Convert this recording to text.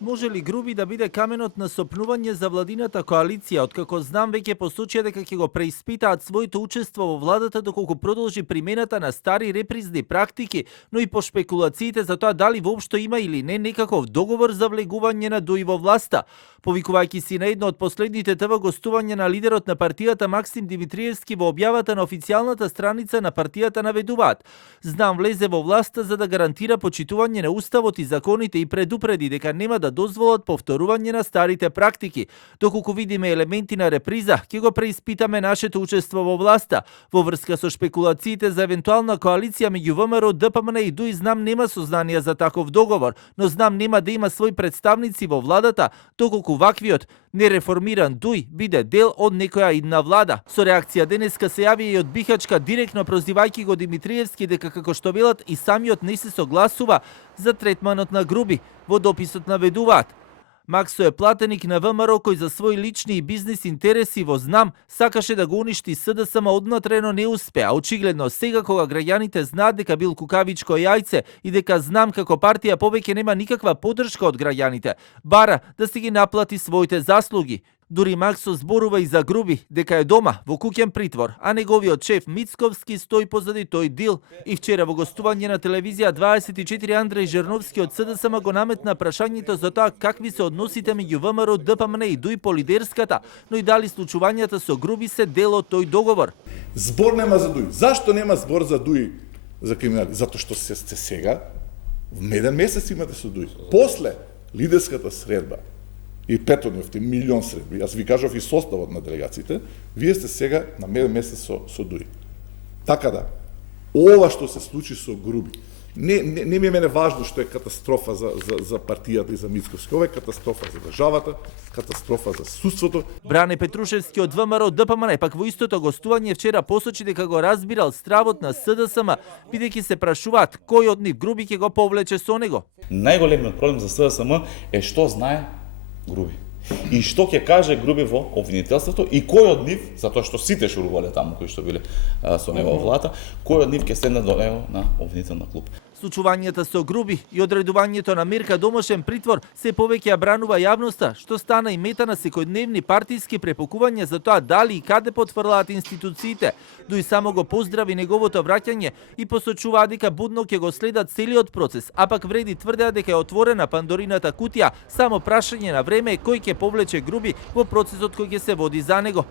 Може ли Груби да биде каменот на сопнување за владината коалиција, откако знам веќе посочија дека ќе го преиспитаат своето учество во владата доколку продолжи примената на стари репризни практики, но и по шпекулациите за тоа дали воопшто има или не некаков договор за влегување на ДУИ во власта. Повикувајќи си на едно од последните ТВ гостувања на лидерот на партијата Максим Димитриевски во објавата на официјалната страница на партијата наведуваат: "Знам влезе во власта за да гарантира почитување на уставот и законите и предупреди дека нема да дозволат повторување на старите практики. Доколку видиме елементи на реприза, ќе го преиспитаме нашето учество во власта. Во врска со шпекулациите за евентуална коалиција меѓу ВМРО, ДПМН и ДУИ, знам нема сознанија за таков договор, но знам нема да има свои представници во владата, доколку ваквиот нереформиран ДУИ биде дел од некоја идна влада." Со реакција денеска се јави и од Бихачка, директно прозивајќи го Димитриевски дека, како што велат, и самиот не се согласува за третманот на Груби. Во дописот наведуваат: "Максо е платеник на ВМРО кој за своји лични и бизнис интереси во Знам сакаше да го уништи СДСМ однатре, но не успеа. Очигледно сега кога граѓаните знаат дека бил кукавичко јајце и дека Знам како партија повеќе нема никаква поддршка од граѓаните, бара да си ги наплати своите заслуги." Дури Максо зборува и за Груби, дека е дома во куќен притвор, а неговиот шеф Мицковски стои позади тој дил. И вчера во гостување на телевизија 24 Андреј Жерновски од СДСМ го наметна прашањето за тоа какви се односите меѓу ВМРО, ДПМН и ДУИ по лидерската, но и дали случувањата со Груби се дел од тој договор. Збор нема за ДУИ. Зашто нема збор за ДУИ за криминали? Затоа што се сега в еден месец имате со ДУИ. После лидерската средба и петодневни милион средби, јас ви кажав и составот на делегациите, вие сте сега на еден месец со ДУИ. Така да, ова што се случи со Груби, не ми е мене важно што е катастрофа за партијата и за Мицковски. Ова е катастрофа за државата, катастрофа за судството. Бране Петрушевски од ВМРО, ДПМН пак во истото гостување вчера посочи дека го разбирал стравот на СДСМ, бидејќи се прашуваат кој од нив Груби ќе го повлече со него. Најголемиот проблем за СДСМ е што знае Груби. И што ќе каже Груби во обвинителството и кој од нив, затоа што сите шурувале таму кои што биле со него во владата, кој од нив ќе седне до него на обвинителна клуп. Случувањата со Груби и одредувањето на мерка домашен притвор се повеќе ја бранува јавноста, што стана и мета на секојдневни партиски препукувања за тоа дали и каде потврлаат институциите. ДУИ само го поздрави неговото враќање и посочуваа дека будно ќе го следат целиот процес, а пак вреди тврдеа дека е отворена Пандорината кутија, само прашање на време е кој ќе повлече Груби во процесот кој ќе се води за него.